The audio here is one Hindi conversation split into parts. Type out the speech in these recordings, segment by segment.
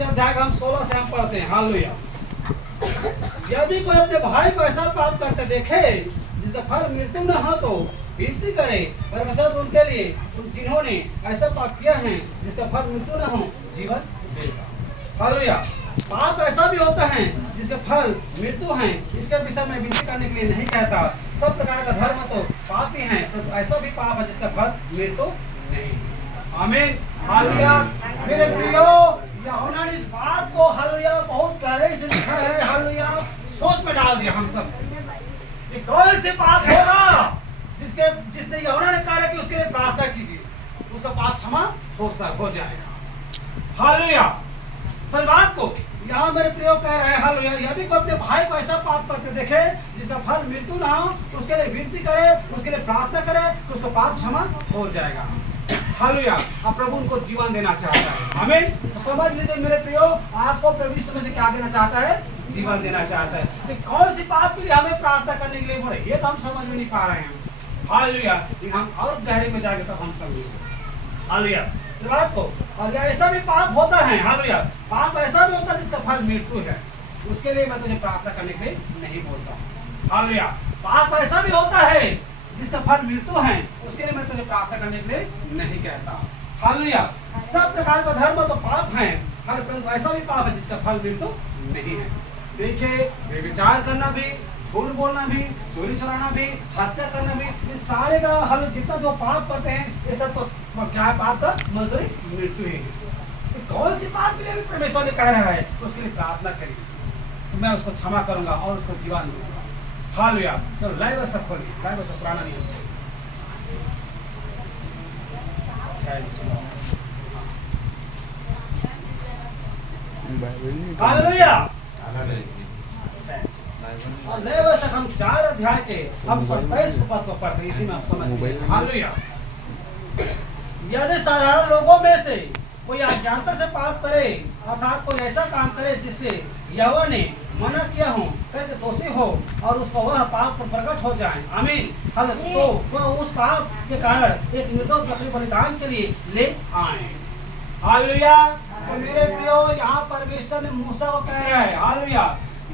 5 अध्याय का हम 16 से हम पढ़ते हैं। हालेलुया। यदि कोई अपने भाई को ऐसा पाप करते देखे जिसका फल मृत्यु न हो तो विनती करे परमेश्वर उनके लिए जिन्होंने ऐसा पाप किया है जिसका फल मृत्यु न हो जीवन देगा। हालेलुया। पाप ऐसा भी होता है जिसके फल मृत्यु है, इसके विषय में विनती करने के लिए नहीं कहता। सब प्रकार का धर्म तो पाप ही है, तो ऐसा भी पाप है जिसका फल मृत्यु नहीं। आमीन। हालेलुया। मेरे प्रियो, यूहन्ना ने इस बात को हालेलुया बहुत गहराई से लिखा है। हालेलुया। सोच में डाल दिया हम सब कि कौन से पाप होगा जिसने यूहन्ना ने कहा कि उसके लिए प्रार्थना कीजिए, उसका पाप क्षमा हो जाएगा। हालेलुया। सही बात को यहाँ मेरे प्रियो कह रहे हैं। हालेलुया। यदि कोई अपने भाई को ऐसा पाप करते देखे जिसका फल मृत्यु ना हो तो उसके लिए विनती करे, उसके लिए प्रार्थना करे तो उसका पाप क्षमा हो जाएगा। हालेलुया। अब प्रभु उनको जीवन देना चाहता है। आमीन। तो समझ लीजिए मेरे प्रियो, आपको प्रभु यीशु मसीह क्या देना चाहता है? जीवन देना चाहता है। तो कौन सी पाप के लिए हमें प्रार्थना करने के लिए बोले, ये तो हम समझ में नहीं पा रहे हैं। हालेलुया। हम और गहरे में जाके तब हम समझेंगे। हालेलुया। बात को और ऐसा भी पाप होता है। हालेलुया। पाप ऐसा भी होता है जिसका फल मृत्यु है, उसके लिए मैं तुझे प्रार्थना करने के लिए नहीं बोलता हूँ। हालेलुया। पाप ऐसा भी होता है जिसका फल मृत्यु है, उसके लिए मैं तुझे प्रार्थना करने के लिए नहीं कहता। हालेलुया। सब प्रकार का धर्म तो पाप है, परंतु ऐसा भी पाप है जिसका फल मृत्यु नहीं है। देखिए, विचार करना भी, झूठ बोलना भी, चोरी चुराना भी, हत्या करना भी, ये सारे का हल जितना जो पाप करते हैं ये सब तो क्या है? पाप का मजदूरी मृत्यु ही है। तो कौन सी बात के लिए भी परमेश्वर ने कह रहा है तो उसके लिए प्रार्थना करिए, तो मैं उसको क्षमा करूंगा और उसको जीवन दूंगा। हालेलुया। चलो लाइव व्यवस्था खोलिए, लाइव व्यवस्था पुराना नहीं है। हालेलुया। और नए वर्ष हम 4 अध्याय के हम 27 पद को पढ़ते हैं, इसी में आप समझ। हालेलुया। यदि साधारण लोगों में से कोई अज्ञानता से पाप करे, अर्थात कोई ऐसा काम करे जिससे यहोवा ने मना किया हो, करके दोषी हो और उसका वह पाप प्रकट हो जाए। आमीन। तो वह उस पाप के कारण एक निर्दोष बकरी बलिदान के लिए ले आए। हालेलुया। तो मेरे प्रियो, यहाँ परमेश्वर ने मूसा को कह रहा है। हालेलुया।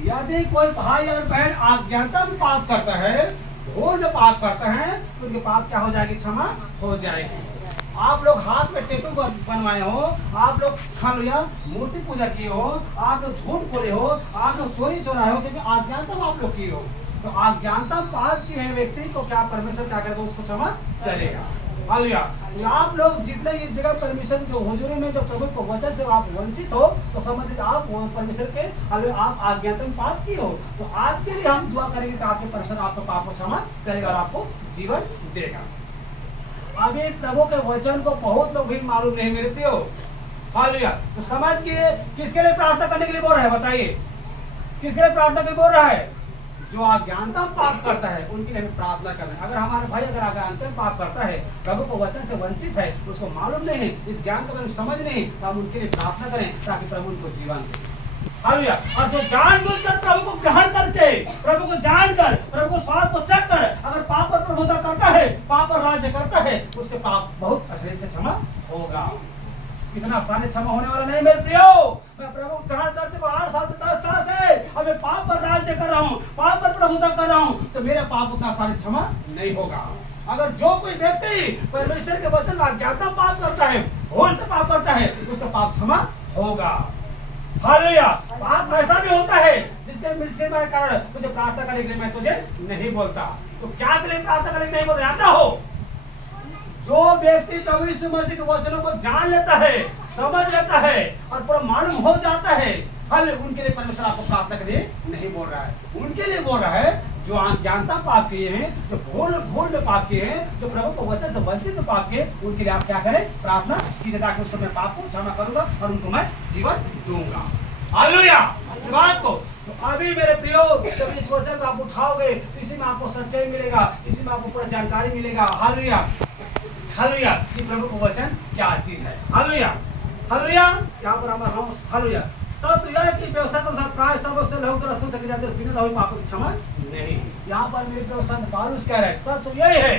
यदि कोई भाई और बहन अज्ञानता में पाप करता है, भूल में पाप करता है, तो उनके पाप क्या हो जाएगी? क्षमा हो जाएगी। आप लोग हाथ में टैटू बनवाए हो, आप लोग हालेलुया मूर्ति पूजा किए हो, आप लोग झूठ बोले हो, आप लोग चोरी चोराए हो, क्योंकि अज्ञानता में आप लोग किए हो। तो अज्ञानता पाप किए हैं व्यक्ति को क्या परमेश्वर क्या करेगा? उसको क्षमा करेगा। हालेलुया। आप लोग जितने इस जगह परमेश्वर के हुजूरी में जो प्रभु को वचन से आप वंचित हो, तो समझ लीजिए आप परमेश्वर के हालेलुया आप अज्ञानता में पाप किए हो। तो आपके लिए हम दुआ करेंगे तो आपके परमेश्वर आपका पाप को क्षमा करेगा और आपको जीवन देगा। अभी प्रभु के वचन को बहुत लोग भी मालूम नहीं मेरे प्रियो। हालेलुया। तो समझ के किसके लिए प्रार्थना करने के लिए बोल रहा है? बताइए, किसके लिए प्रार्थना के लिए बोल रहा है? जो अज्ञानता में पाप करता है उनके लिए हमें प्रार्थना करना है। अगर हमारे भाई अगर अज्ञानता में पाप करता है, प्रभु को वचन से वंचित है, उसको मालूम नहीं है, इस ज्ञान को हम समझ नहीं, तो हम उनके लिए प्रार्थना करें ताकि प्रभु उनको जीवन दे। हालेलुया। और जो जानबूझकर प्रभु को ग्रहण करके, प्रभु को जानकर, प्रभु को स्वाद को चख कर अगर पाप पर प्रभुता करता है, पाप पर राज्य करता है, उसके पाप बहुत कठिनाई से क्षमा होगा। इतना आसानी क्षमा होने वाला नहीं मेरे प्रियो। मैं प्रभु ग्रहण कर चुका 8 साल से 10 साल से, और मैं पाप पर राज्य कर रहा हूँ, पाप पर प्रभुता कर रहा हूँ, तो मेरा पाप उतना आसानी से क्षमा नहीं होगा। अगर जो कोई व्यक्ति परमेश्वर के वचन का अज्ञानता पाप करता है, भूल से पाप करता है, उसका पाप क्षमा होगा। हालेलुया। पाप ऐसा भी होता है जिसके कारण तुझे प्रार्थना करने के लिए मैं तुझे नहीं बोलता। तो क्या के लिए प्रार्थना करने के लिए नहीं बोलता? जानता हो, जो व्यक्ति प्रभु यीशु मसीह के वचनों को जान लेता है, समझ लेता है और पूरा मालूम हो जाता है, हल उनके लिए परमेश्वर आपको प्रार्थना के लिए नहीं बोल रहा है। उनके लिए बोल रहा है जो अज्ञानता पाप किए हैं, जो भूल में पाप किए हैं, जो प्रभु को वचन से वंचित में पाप किए, उनके लिए आप क्या करें? प्रार्थना कीजिए ताकि उस समय पाप को क्षमा करूंगा और उनको मैं जीवन दूंगा। हालेलुया। बात को तो अभी मेरे प्रियो, जब इस वचन को आप उठाओगे तो इसी में आपको सच्चाई मिलेगा, इसी में आपको पूरा जानकारी मिलेगा। हालेलुया। हालेलुया। कि प्रभु को वचन क्या चीज है। हालेलुया। हालेलुया। यहाँ पर हमारा हालेलुया। तो यह कि व्यवस्था के अनुसार प्राय सब से लहू तो रसूल तक जाते बिना लहू पापों की क्षमा नहीं। यहाँ पर मेरे प्रिय संत पौलुस कह रहे हैं सच तो यही है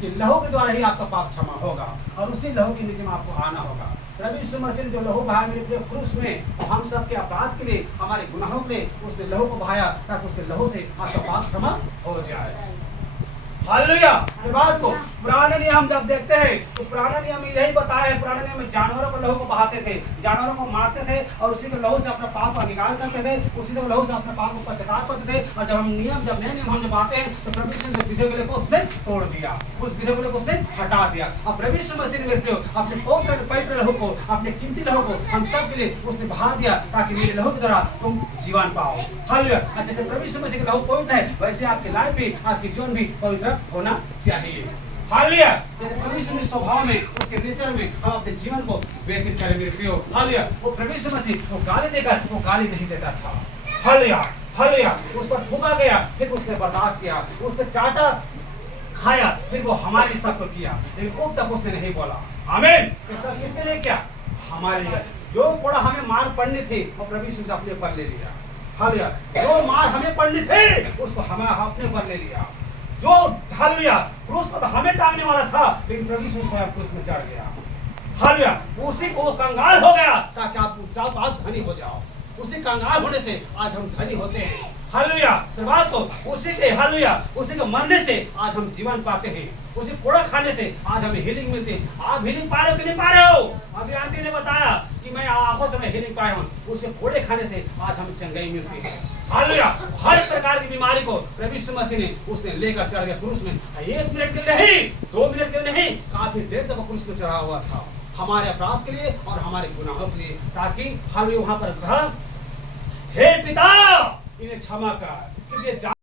कि लहू के द्वारा ही आपका पाप क्षमा होगा और उसी लहू के नीचे में आपको आना होगा। प्रभु यीशु मसीह ने जो लहू बहाया मेरे प्रिय क्रूस में, हम सबके अपराध के लिए, हमारे गुनाहों के लिए उसने लहू को बहाया, ताकि उसके लहू से आपका पाप क्षमा हो जाए। हालेलुया। ये बात को पुराने नियम जब देखते हैं तो पुराने नियम में यही बताया है, पुराने नियम में जानवरों को लहू को बहाते थे, जानवरों को मारते थे और उसी के लहू से अपने पाप का निकाल करते थे, उसी के लहू से अपने पाप को पश्चाताप करते थे। और जब हम नए नियम हम जब आते हैं तो प्रभु यीशु ने विधि को उसने तोड़ दिया, उस विधि को उसने हटा दिया। अब प्रभु यीशु मसीह ने अपने पवित्र लहू को, अपने कीमती लहू को हम सब के लिए उसने बहा दिया, ताकि मेरे लहू के द्वारा तुम जीवन पाओ। हालेलुया। जैसे प्रभु यीशु मसीह का लहू पवित्र है, वैसे आपकी लाइफ भी, आपकी जीवन भी पवित्र होना चाहिए। हालेलुया। प्रभु यीशु के स्वभाव में, उसके नेचर में हम अपने जीवन को व्यतीत करें मेरे प्रियो। हालेलुया। वो प्रभु यीशु मसीह वो गाली देकर वो गाली नहीं देता था। हालेलुया। हालेलुया। उस पर थूका गया, फिर उसने बर्दाश्त किया, उस पर चाटा खाया, फिर वो हमारे सब को किया, लेकिन अब तक उसने नहीं बोला। आमीन। किसके लिए? क्या? हमारे लिए। जो कोड़ा हमें मार पड़नी थी वो प्रभु यीशु ने अपने ऊपर ले लिया। हालेलुया। जो मार हमें पड़नी थी उसको हमें अपने ऊपर ले लिया। जो हालेलुया क्रूस पर हमें टांगने वाला था, लेकिन प्रभु यीशु स्वयं क्रूस में चढ़ गया। हालेलुया। उसी को कंगाल हो गया ताकि आप धनी हो जाओ। उसी कंगाल होने से आज हम धनी होते हैं। हालेलुया। तो बात तो उसी के, हालेलुया, उसी के मरने से आज हम जीवन पाते हैं, उसी कोड़ा खाने से आज हमें हीलिंग मिलती है। आप हीलिंग पा रहे हो कि नहीं पा रहे हो? अभी आंटी ने बताया कि मैं आंखों से मैं हीलिंग पाया हूँ, उसे कोड़े खाने से आज हमें चंगाई मिलती है। हालेलुया। हर प्रकार की बीमारी को प्रभु यीशु मसीह ने उसने लेकर चढ़ गया क्रूस में। 1 मिनट के लिए नहीं, 2 मिनट के लिए नहीं, काफी देर तक क्रूस में चढ़ा हुआ था, हमारे अपराध के लिए और हमारे गुनाहों के लिए, ताकि हालेलुया वहां पर कहा, हे पिता इन्हें क्षमा कर, क्योंकि